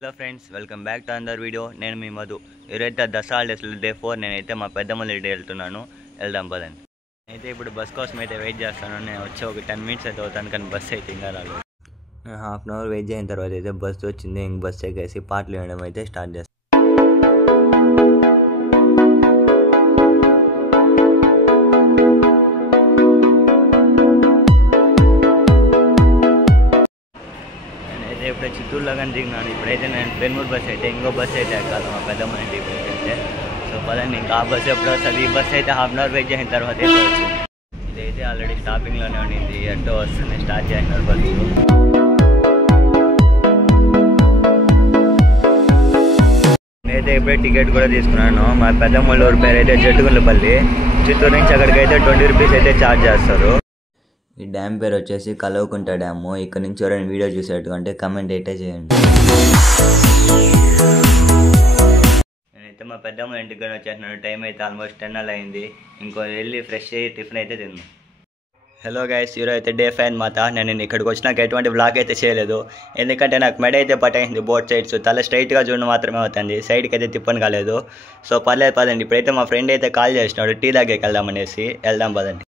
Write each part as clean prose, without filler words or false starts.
Hello friends, welcome back to another video. నేను మీ మధు. ఈరోజైతే దసరా హాలిడేస్లో డే 4 నేనైతే మా పెద్దమ్మల ఇంటికి వెళ్తున్నాను. వెళ్దాం పదండి. నేనైతే ఇప్పుడు బస్ కోసం అయితే వెయిట్ చేస్తాను. నేను వచ్చి ఒక 10 మినిట్స్ అయితే అవుతాను, కానీ బస్ అయితే ఇంకా రాలేదు. హాఫ్ అన్ అవర్ వెయిట్ చేసిన తర్వాత అయితే బస్సు వచ్చింది. ఇంక బస్ ఎక్కేసి పాటలు వినడం అయితే స్టార్ట్ చేస్తాను. ఇప్పుడు చిత్తూరులో కానీ దిగినాను. ఇప్పుడైతే నేను పెన్మూరు బస్ అయితే ఇంకో బస్ అయితే ఎక్కాలి మా పెద్దమ్మ ఇంటికి అయితే. సో పదండి, ఇంకా ఆ బస్సు ఎప్పుడు వస్తుంది. ఈ బస్సు అయితే హాఫ్ అన్ అవర్ వెయిట్ చేసిన తర్వాత అయితే వచ్చింది. ఇదైతే ఆల్రెడీ స్టాపింగ్లోనే ఉండింది. ఎట్టో వస్తుంది, స్టార్ట్ చేసినారు బస్సు. నేనైతే ఇప్పుడే టికెట్ కూడా తీసుకున్నాను. మా పెద్దమ్మ ఊరి పేరు అయితే జట్టుగుండ్లపల్లి. చిత్తూరు నుంచి అక్కడికైతే 20 రూపీస్ అయితే ఛార్జ్ చేస్తారు. ఈ డ్యామ్ పేరు వచ్చేసి కలవకుంట డ్యాము. ఇక్కడ నుంచి ఎవరైనా వీడియో చూసేట్టుకుంటే కమెంట్ అయితే చేయండి. నేనైతే మా పెద్దమ్మ ఇంటికి కానీ వచ్చేసినాను. టైం అయితే ఆల్మోస్ట్ 10 అలా అయింది. ఇంకో వెళ్ళి ఫ్రెష్ అయ్యి టిఫిన్ అయితే తిన్నాను. హలో గైస్, ఈరోజు అయితే డే 5 అన్నమాట. నేను ఇక్కడికి వచ్చినాక ఎటువంటి వ్లాగ్ అయితే చేయలేదు, ఎందుకంటే నాకు మెడ అయితే పట్టయింది. బోత్ సైడ్స్ తల స్ట్రైట్గా చూడడం మాత్రమే అవుతుంది, సైడ్కి అయితే తిప్పని కాలేదు. సో పర్లేదు పదండి. ఇప్పుడైతే మా ఫ్రెండ్ అయితే కాల్ చేసినాడు, టీ తాగేకి వెళ్దామనేసి. వెళ్దాం పదండి.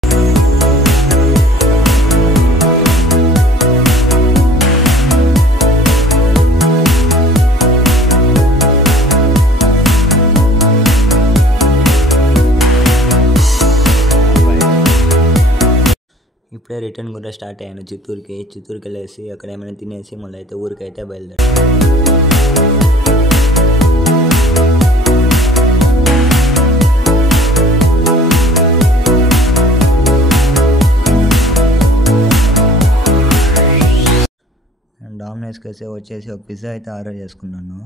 ఇప్పుడే రిటర్న్ కూడా స్టార్ట్ అయ్యాను చిత్తూరుకి వెళ్ళేసి అక్కడ ఏమైనా తినేసి మళ్ళీ అయితే ఊరికైతే బయలుదేరాను. డామినోస్కి వచ్చేసి ఒక పిజ్జా అయితే ఆర్డర్ చేసుకున్నాను.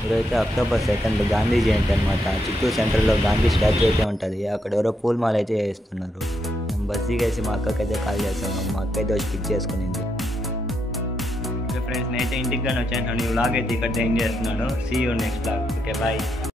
ఇప్పుడైతే అక్టోబర్ 2 గాంధీ జయంతి అనమాట. చిత్తూరు సెంటర్లో గాంధీ స్టాచ్యూ అయితే ఉంటుంది. అక్కడ ఎవరో పూలమాల అయితే వేస్తున్నారు. మేము బస్ దిగేసి మా అక్కకి అయితే కాల్ చేస్తాము. మా అక్క అయితే వచ్చి పిక్ చేసుకునింది. ఫ్రెండ్స్, నేనైతే ఇంటికి కానీ వచ్చాను. ఈ వ్లాగ్ అయితే ఇక్కడ ఎండ్ చేస్తున్నాను. See you next vlog. Okay, bye.